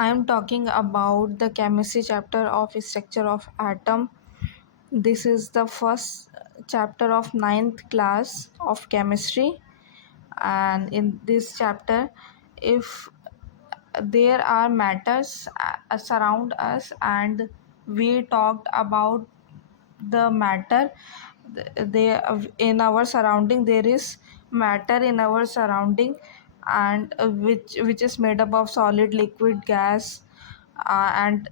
I am talking about the chemistry chapter of structure of atom. This is the first chapter of ninth class of chemistry, and in this chapter, if there are matters surround us and we talked about the matter, they in our surrounding there is matter in our surrounding, and which is made up of solid, liquid, gas, and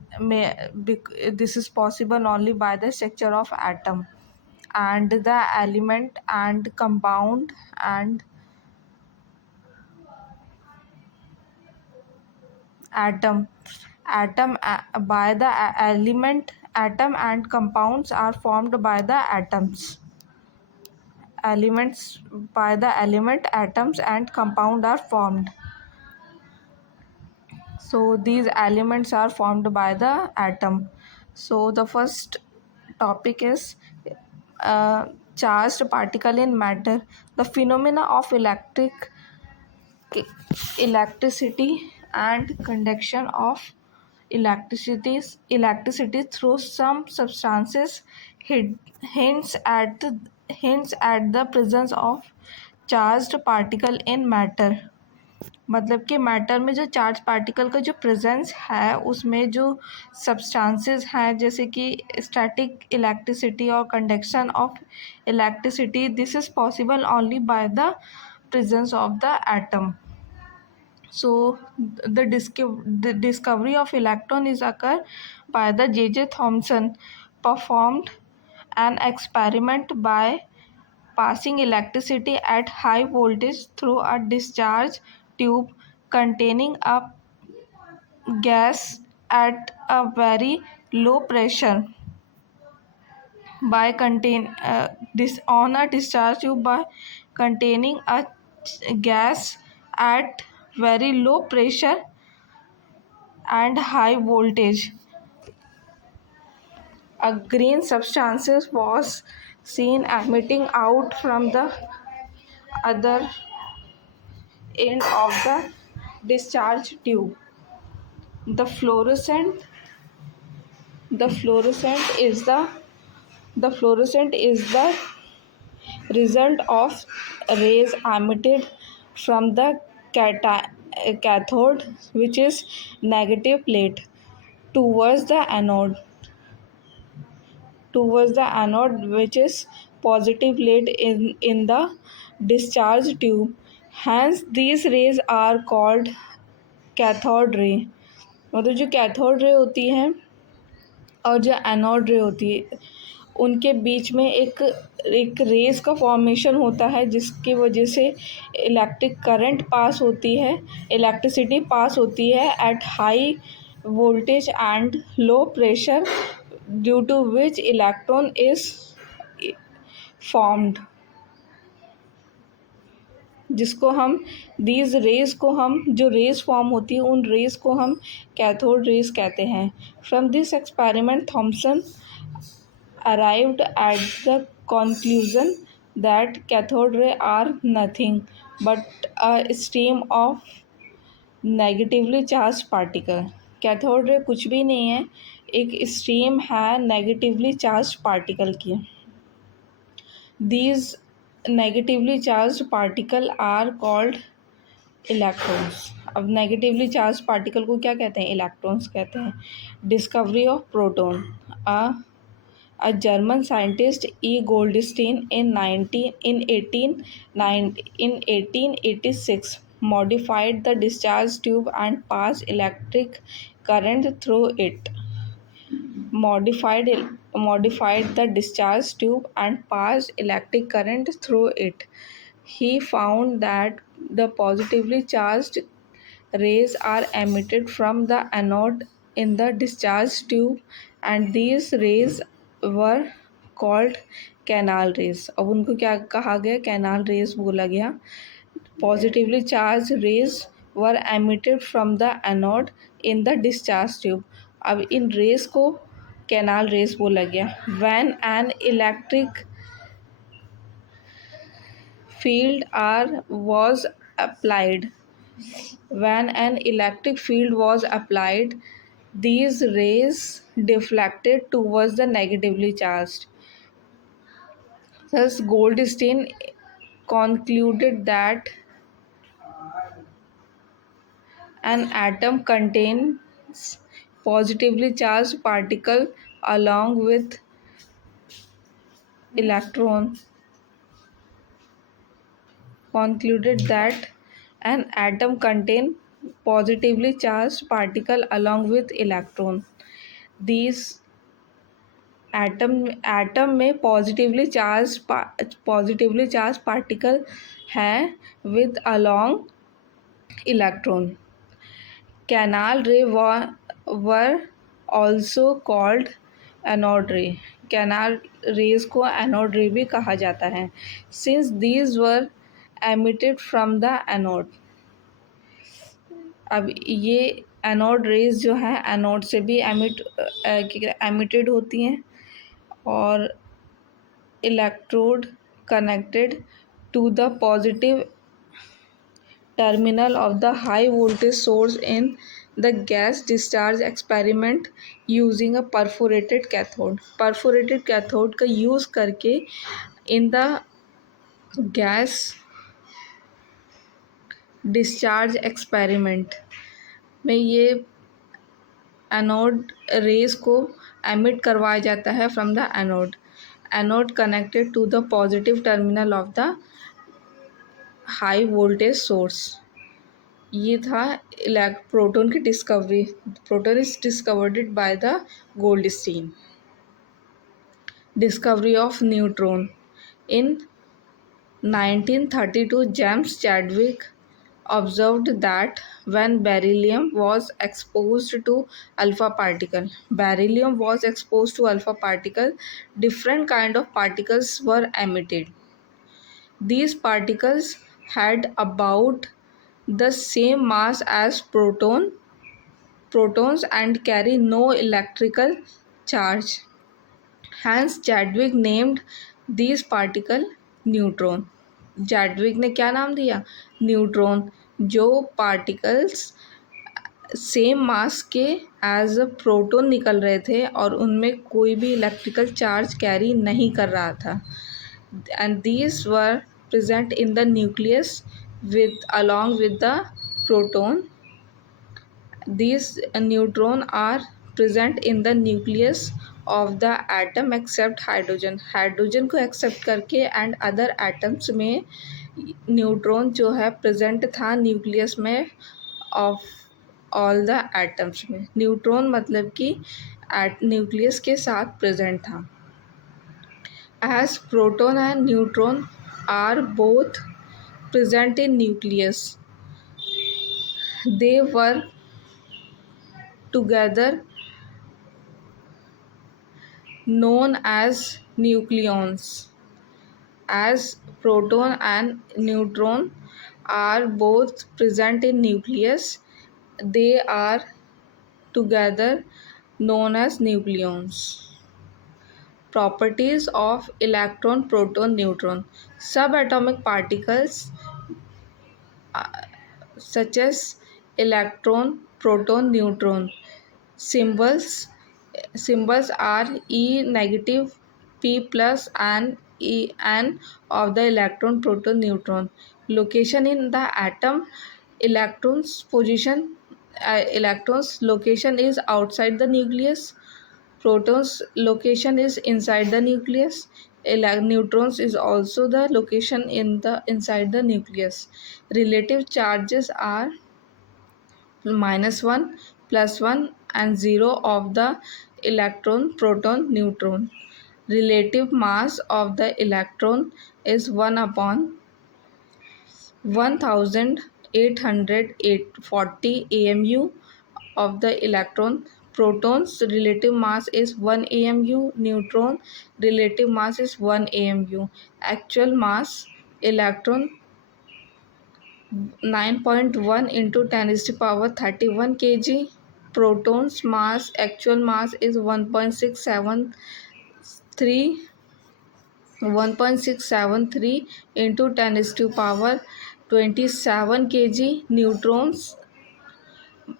this is possible only by the structure of atom and the element and compound and atom. By the element atom and compounds are formed by the atoms. Elements by the element atoms and compound are formed. So these elements are formed by the atom. So the first topic is charged particle in matter. The phenomena of electricity and conduction of electricity through some substances hints at the presence of charged particle in matter. मतलब कि matter में जो charge particle का जो presence है उसमें जो substances हैं जैसे कि स्टैटिक इलेक्ट्रिसिटी और conduction of electricity, this is possible only by the presence of the atom. So the discovery of electron is occurred by the J.J. Thomson performed an experiment by passing electricity at high voltage through a discharge tube containing a gas at a very low pressure. By on a discharge tube by containing a gas at very low pressure and high voltage, a green substance was seen emitting out from the other end of the discharge tube. The fluorescent the fluorescent is the the fluorescent is the result of rays emitted from the cathode, which is negative plate, towards the anode which is positive plate in the discharge tube. Hence these rays are called cathode ray. मतलब जो cathode ray होती हैं और जो anode रे होती है उनके बीच में एक रेस का फॉर्मेशन होता है जिसकी वजह से इलेक्ट्रिक करंट पास होती है, इलेक्ट्रिसिटी पास होती है at high voltage and low pressure, due to which electron is formed, जिसको हम दीज रेज को हम जो रेज फॉर्म होती है उन रेज को हम कैथोड रेज कहते हैं. From this experiment Thomson arrived at the conclusion that cathode ray are nothing but a stream of negatively charged particle. Cathode ray कुछ भी नहीं है, एक स्ट्रीम है नेगेटिवली चार्ज पार्टिकल की. These negatively charged particle are called electrons. अब negatively charge particle को क्या कहते हैं? इलेक्ट्रॉन्स कहते हैं. Discovery of proton. A German scientist E. Goldstein in 1886 modified the discharge tube and passed electric current through it. Modified the discharge tube and passed electric current through it. He found that the positively charged rays are emitted from the anode in the discharge tube, and these rays were called canal rays. अब उनको क्या कहा गया? Canal rays बोला गया. Positively charged rays were emitted from the anode in the discharge tube. अब इन rays को कैनाल रेज बोला गया. When an electric field are was applied When an electric field was applied, these rays deflected towards the negatively charged. Thus, Goldstein concluded that an atom contains positively charged particle along with electron. Concluded that an atom contains positively charged particle along with electron. These atom में positively charge particle हैं with along electron. Canal रे were also called anode रे. Canal raise को anode रे भी कहा जाता है. Since these were emitted from the anode. अब ये एनोड रेज जो है एनोड से भी एमिटेड होती हैं और electrode connected to the positive terminal of the high voltage source in the gas discharge experiment using a perforated cathode. Perforated cathode का यूज़ करके in the gas discharge experiment में ये एनोड रेज को emit करवाया जाता है from the anode connected to the positive terminal of the high voltage source. ये था प्रोटॉन की discovery. Proton is discovered by the Goldstein. Discovery of neutron. In 1932 James Chadwick observed that when beryllium was exposed to alpha particle, different kind of particles were emitted. These particles had about the same mass as protons and carry no electrical charge. Hence Chadwick named these particles neutron. Chadwick ने क्या नाम दिया? Neutron. जो particles same mass के as a proton निकल रहे थे और उनमें कोई भी इलेक्ट्रिकल चार्ज कैरी नहीं कर रहा था. And these were present in the nucleus along with the proton. These neutron are present in the nucleus of the atom except hydrogen. Hydrogen को एक्सेप्ट करके एंड अदर एटम्स में neutron जो है present था न्यूक्लियस में of all the atoms में. Neutron मतलब कि न्यूक्लियस के साथ प्रेजेंट था. As proton and neutron are both present in nucleus, they were together known as nucleons. As proton and neutron are both present in nucleus, they are together known as nucleons. Properties of electron, proton, neutron. Subatomic particles such as electron, proton, neutron. Symbols are E negative, P plus and N of the electron, proton, neutron. Location in the atom. Electrons location is outside the nucleus. Protons location is inside the nucleus. Neutrons is also the location inside the nucleus. Relative charges are -1, +1 and 0 of the electron, proton, neutron. Relative mass of the electron is 1/1840 AMU of the electron. Proton's relative mass is 1 AMU. Neutron relative mass is 1 AMU. Actual mass electron 9.1 into 10⁻31 kg. Proton's mass actual mass is 1.673 into 10⁻ 27 kg. Neutrons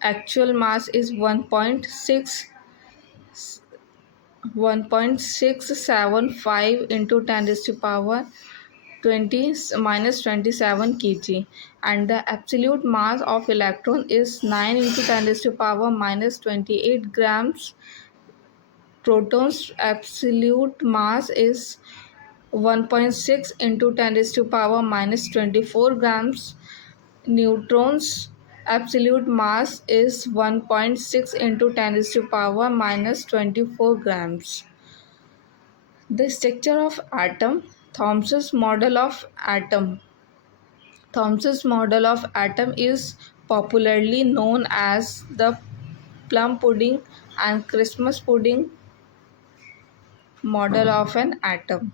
actual mass is 1.675 into 10 raised to power 20 minus 27 kg, and the absolute mass of electron is 9 into 10 raised to power minus 28 grams. Protons absolute mass is 1.6 into 10 raised to power minus 24 grams. Neutrons absolute mass is 1.6 into 10 raised to power minus 24 grams. The structure of atom. Thomson's model of atom. Thomson's model of atom is popularly known as the plum pudding and Christmas pudding model of an atom.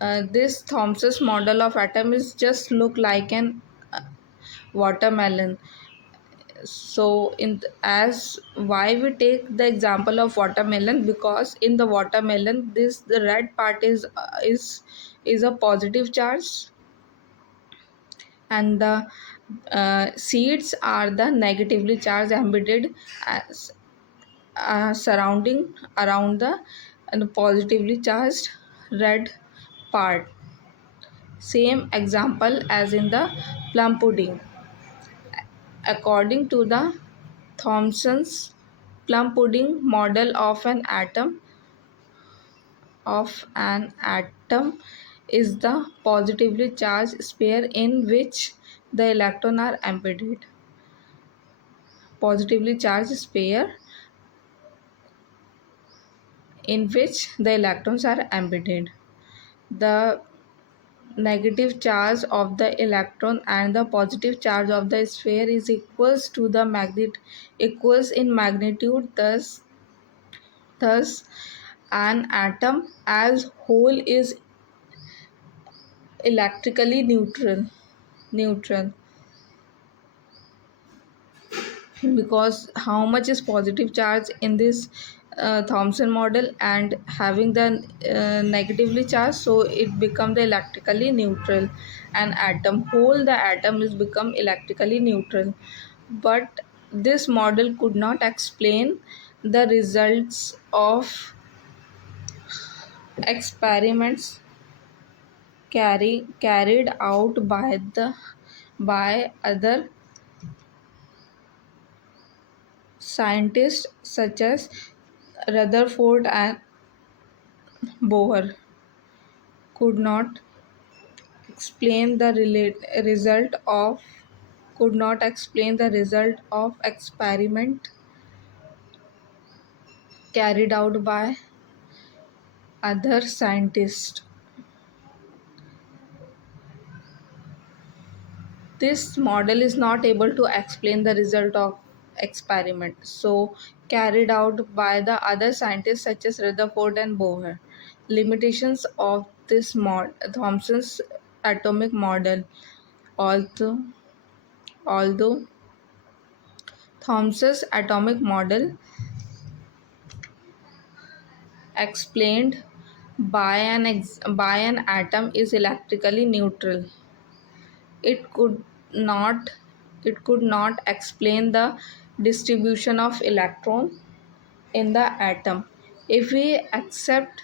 This Thomson's model of atom is just look like an watermelon. So as why we take the example of watermelon, because in the watermelon the red part is a positive charge, and the seeds are the negatively charged embedded as surrounding around the and positively charged red part. Same example as in the plum pudding. According to the Thomson's plum pudding model of an atom is the positively charged sphere in which the electrons are embedded. Positively charged sphere in which the electrons are embedded. The negative charge of the electron and the positive charge of the sphere is equals in magnitude. Thus an atom as whole is electrically neutral, because how much is positive charge in this Thomson model and having the negatively charged, so it become the electrically neutral. An atom whole, the atom is become electrically neutral. But this model could not explain the results of experiments carried out by other scientists such as Rutherford and Bohr. Could not explain the result of experiment carried out by other scientists. This model is not able to explain the result of experiment so carried out by the other scientists such as Rutherford and Bohr. Limitations of this Thomson's atomic model. Although Thomson's atomic model explained by an atom is electrically neutral, it could not explain the distribution of electron in the atom. If we accept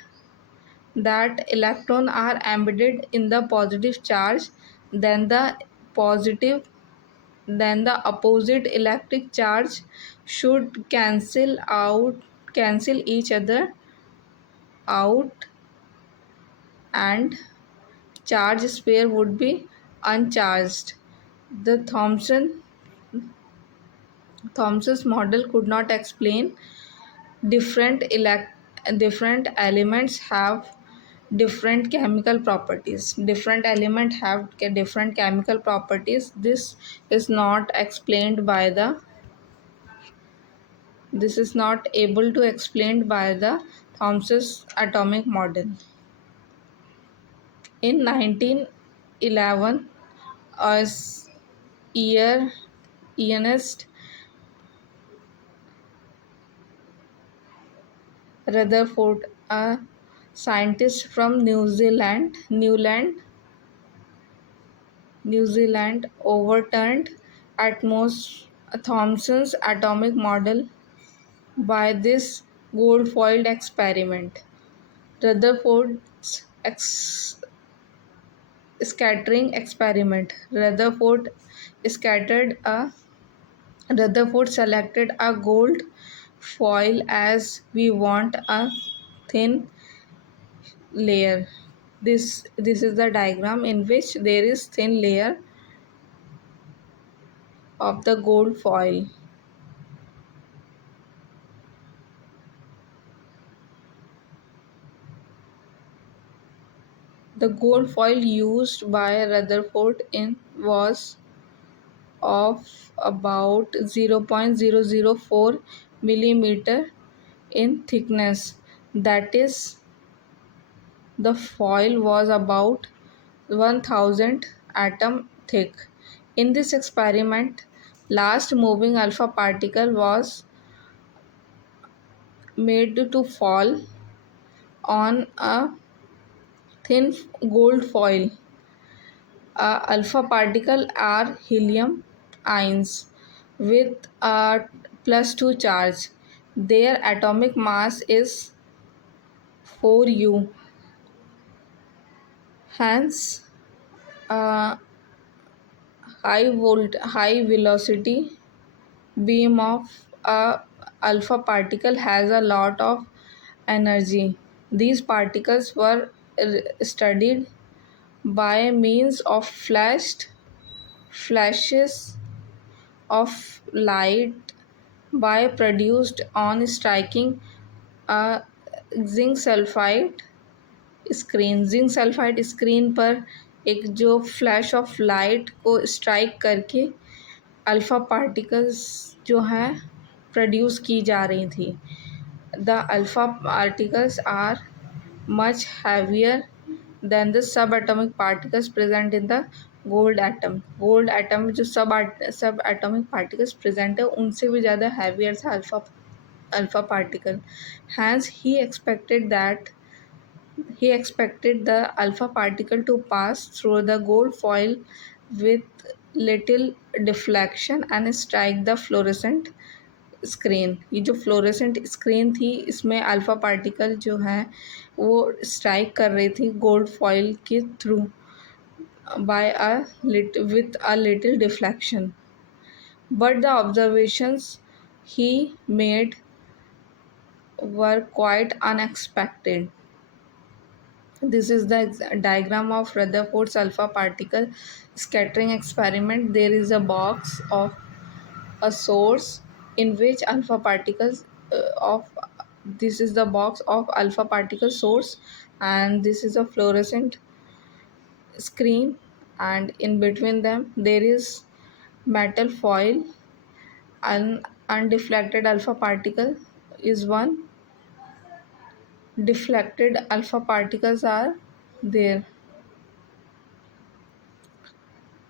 that electrons are embedded in the positive charge, then positive the opposite electric charge should cancel each other out, and charge sphere would be uncharged. The Thomson's model could not explain different elements have different chemical properties. Different element have different chemical properties. Is not explained by the this is not able to explained by the Thomson's atomic model. In 1911, a Ernest Rutherford, a scientist from Newland, New Zealand overturned Thomson's atomic model by this gold-foiled experiment. Rutherford's scattering experiment. Scattered a Rutherford selected a gold foil as we want a thin layer. This is the diagram in which there is thin layer of the gold foil. The gold foil used by Rutherford in was of about 0.004 millimeter in thickness. That is, the foil was about 1000 atom thick. In this experiment, last moving alpha particle was made to fall on a thin gold foil. Alpha particle are helium ions with a +2 charge. Their atomic mass is 4U. Hence, a high velocity beam of a alpha particle has a lot of energy. These particles were studied by means of flashes of light by produced on striking a zinc sulphide screen पर एक जो flash of light को strike करके alpha particles जो हैं produce की जा रही थी. The alpha particles are much heavier than the sub atomic particles present in the gold atom जो सब एटॉमिक पार्टिकल्स प्रेजेंट है उनसे भी ज़्यादा हैवियर था alpha particle. Hence he expected the alpha particle to pass through the gold foil with little deflection and strike the fluorescent screen. ये जो fluorescent screen थी इसमें अल्फ़ा पार्टिकल जो है वो स्ट्राइक कर रही थी गोल्ड फॉइल के through by with a little deflection. But the observations he made were quite unexpected. This is the diagram of Rutherford's alpha particle scattering experiment. There is a box of a source in which alpha particles of this is the box of alpha particle source, and this is a fluorescent screen, and in between them there is metal foil. An undeflected alpha particle is one. Deflected alpha particles are there.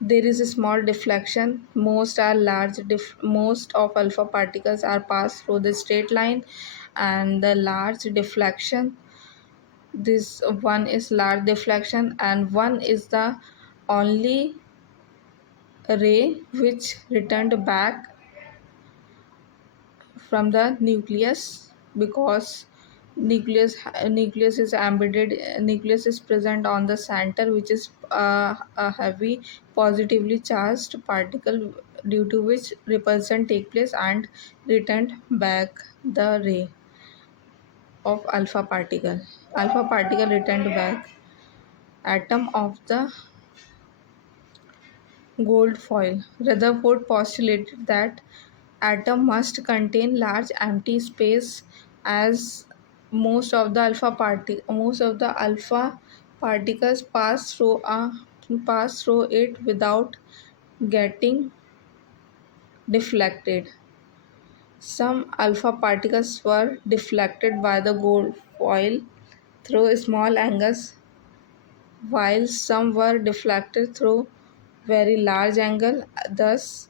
There is a small deflection. Most are large. Most of alpha particles are passed through the straight line, and the large deflection. This one is large deflection, and one is the only ray which returned back from the nucleus, because nucleus is embedded. Nucleus is present on the center, which is a heavy positively charged particle, due to which repulsion take place and returned back the ray of alpha particle. Alpha particle returned back atom of the gold foil. Rutherford postulated that atom must contain large empty space, as most of the alpha particles pass through it without getting deflected. Some alpha particles were deflected by the gold foil through small angles, while some were deflected through very large angle. Thus,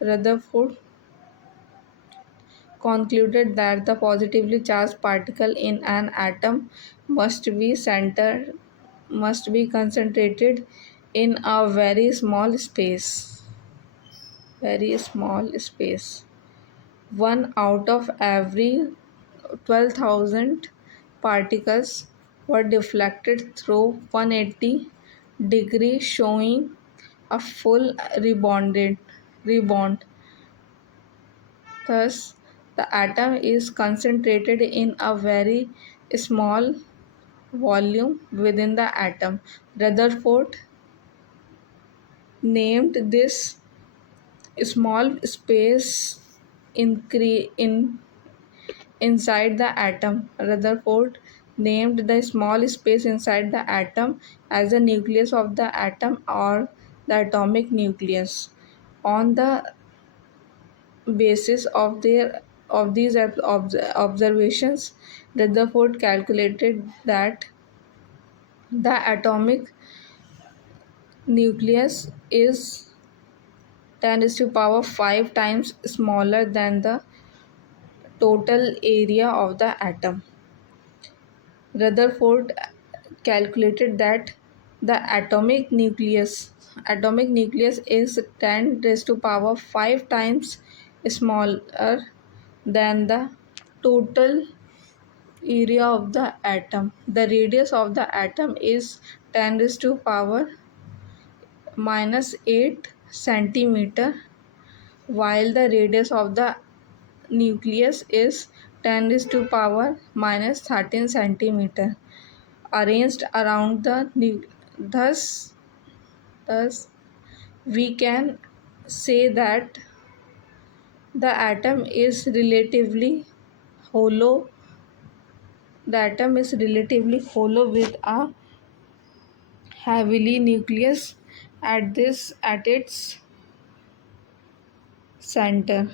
Rutherford concluded that the positively charged particle in an atom must be concentrated in a very small space. Very small space. One out of every 12,000 particles were deflected through 180 degrees, showing a full rebound. Thus, the atom is concentrated in a very small volume within the atom. Rutherford named this small space inside the atom. Rutherford named the small space inside the atom as the nucleus of the atom or the atomic nucleus. On the basis of these observations, Rutherford calculated that the atomic nucleus is 10 to power 5 times smaller than the total area of the atom. Rutherford calculated that the atomic nucleus is 10 raised to power 5 times smaller than the total area of the atom. The radius of the atom is 10 raised to power minus 8 centimeter, while the radius of the nucleus is 10 raised to power minus 13 centimeter. Arranged around the thus we can say that the atom is relatively hollow. The atom is relatively hollow with a heavily nucleus at its center.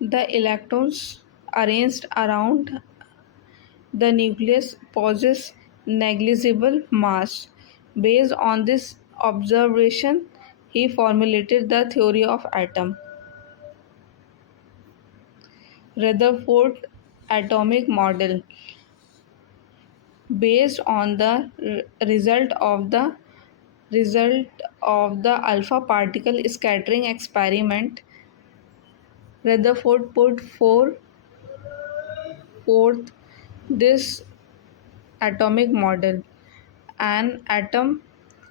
The electrons arranged around the nucleus possess negligible mass. Based on this observation, he formulated the theory of atom. Rutherford atomic model. Based on the result of the alpha particle scattering experiment, Rutherford put forth this atomic model. An atom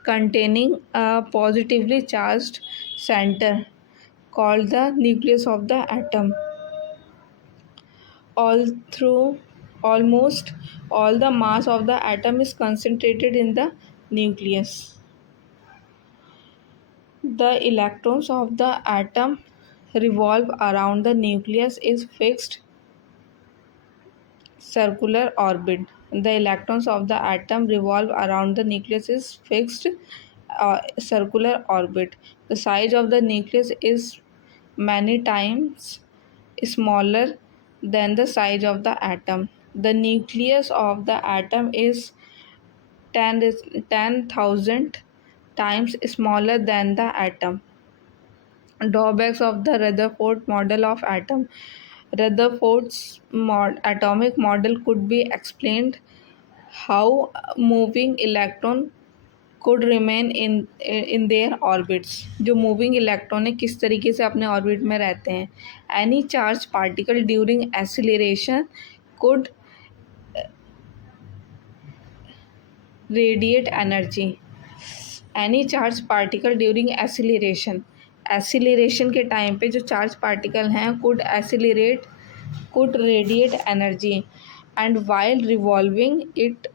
containing a positively charged center called the nucleus of the atom. Almost all the mass of the atom is concentrated in the nucleus. The electrons of the atom revolve around the nucleus is fixed circular orbit. The electrons of the atom revolve around the nucleus is fixed circular orbit. The size of the nucleus is many times smaller than the size of the atom. The nucleus of the atom is 10,000 times smaller than the atom. Drawbacks of the Rutherford model of atom. Rutherford's atomic model could be explained how moving electron could remain in their orbits. जो moving electron है किस तरीके से अपने orbit में रहते हैं. Any charged particle during acceleration could radiate energy. Any charged particle during acceleration के टाइम पे जो चार्ज पार्टिकल हैं could radiate energy, and while revolving it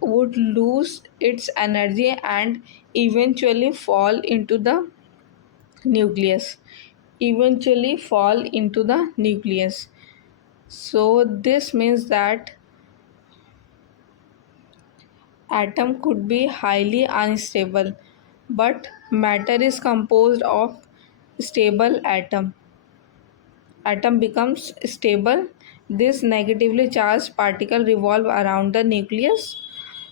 would lose its energy and eventually fall into the nucleus. So this means that atom could be highly unstable, but matter is composed of stable atom becomes stable. This negatively charged particle revolve around the nucleus,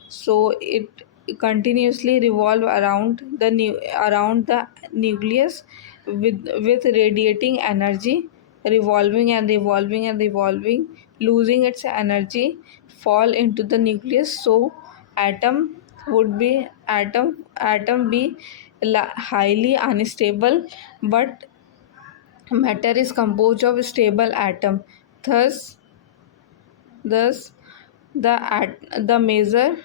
so it continuously revolve around the nucleus with radiating energy, revolving, losing its energy, fall into the nucleus. So atom would be atom be highly unstable, but matter is composed of stable atom. Thus thus the major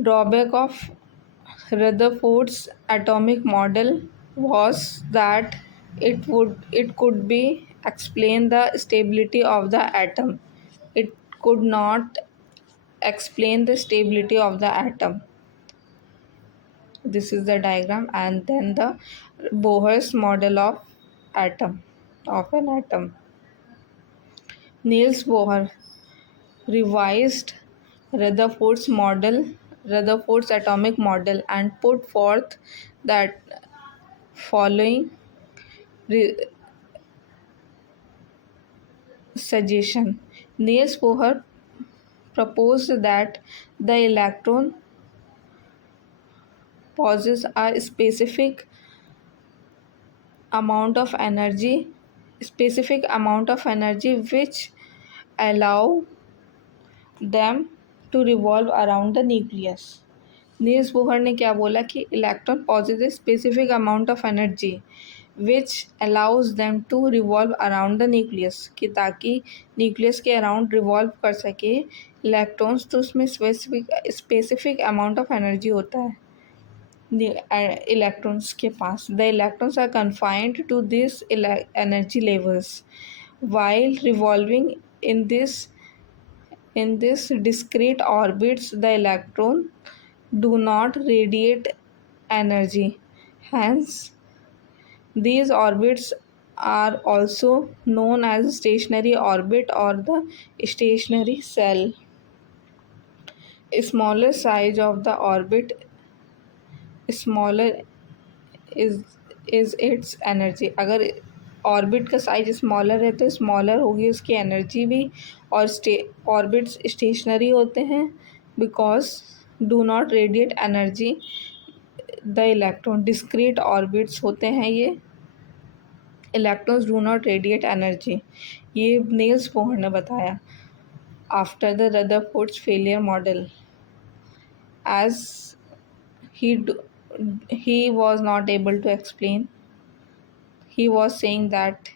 drawback of Rutherford's atomic model was that it could be explain the stability of the atom. It could not explain the stability of the atom. This is the diagram, and then the Bohr's model of an atom. Niels Bohr revised Rutherford's model, Rutherford's atomic model, and put forth that following re- suggestion. Niels Bohr proposed that the electron possesses a specific amount of energy which allow them to revolve around the nucleus. Niels Bohr ने क्या बोला कि electron possesses specific amount of energy which allows them to revolve around the nucleus, कि ताकि nucleus के around revolve कर सके electrons, तो उसमें स्पेसिफिक अमाउंट ऑफ एनर्जी होता है electrons के पास. The electrons are confined to these energy levels while revolving in this discrete orbits. The electron do not radiate energy. Hence, these orbits are also known as stationary orbit or the stationary cell. Smaller size of the orbit, smaller is it's energy. अगर orbit का size smaller है तो smaller होगी उसकी energy भी. और orbits stationary होते हैं because do not radiate energy. The electron discrete orbits होते हैं ये. Electrons do not radiate energy. ये नील्स बोहर ने बताया after the Rutherford's failure model. As he was not able to explain. He was saying that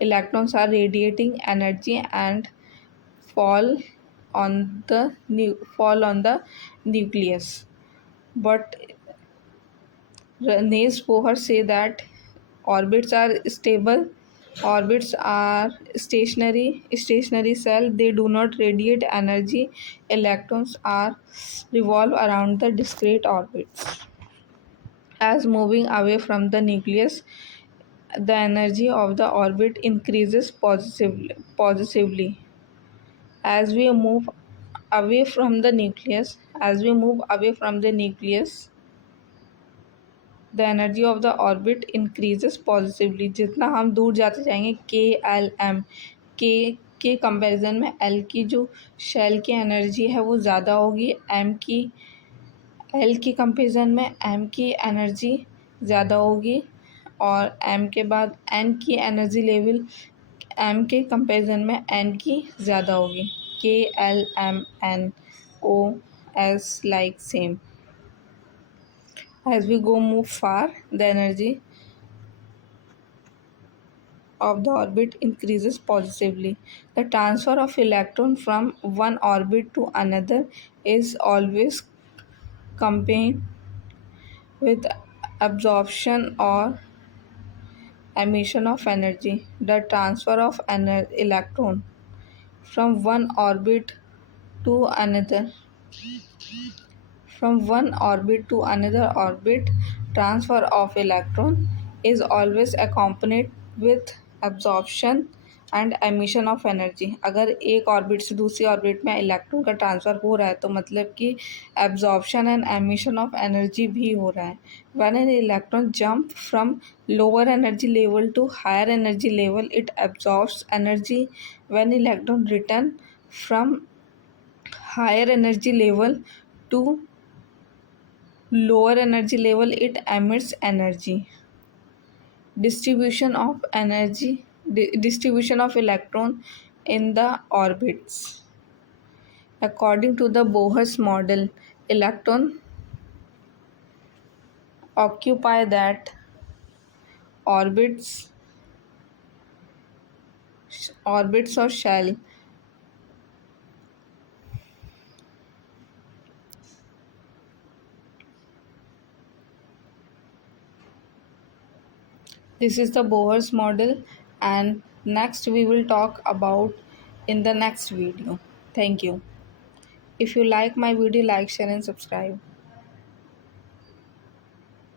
electrons are radiating energy and fall on the nucleus. But Niels Bohr say that orbits are stable. Orbits are stationary cell. They do not radiate energy. Electrons are revolve around the discrete orbits. As moving away from the nucleus, the energy of the orbit increases positively. As we move away from the nucleus, the energy of the orbit increases positively. जितना हम दूर जाते जाएंगे के comparison में L की जो shell की एनर्जी है वो ज़्यादा होगी. एल की कंपैरिजन में एम की एनर्जी ज़्यादा होगी. और एम के बाद एन की एनर्जी लेवल एम के कंपैरिजन में एन की ज़्यादा होगी. KLMNO like same. As we move far, the energy of the orbit increases positively. The transfer of electron from one orbit to another is always accompanied with absorption or emission of energy. The transfer of electron from one orbit to another orbit, transfer of electron is always accompanied with absorption and emission of energy. अगर एक orbit से दूसरी orbit में electron का transfer हो रहा है तो मतलब कि absorption and emission of energy भी हो रहा है. When an electron jump from lower energy level to higher energy level, it absorbs energy. When electron return from higher energy level to lower energy level, it emits energy. Distribution of electron in the orbits. According to the Bohr's model, electron occupy that orbits orbits or shell. This is the Bohr's model, and next we will talk about in the next video. Thank you. If you like my video, like, share and subscribe.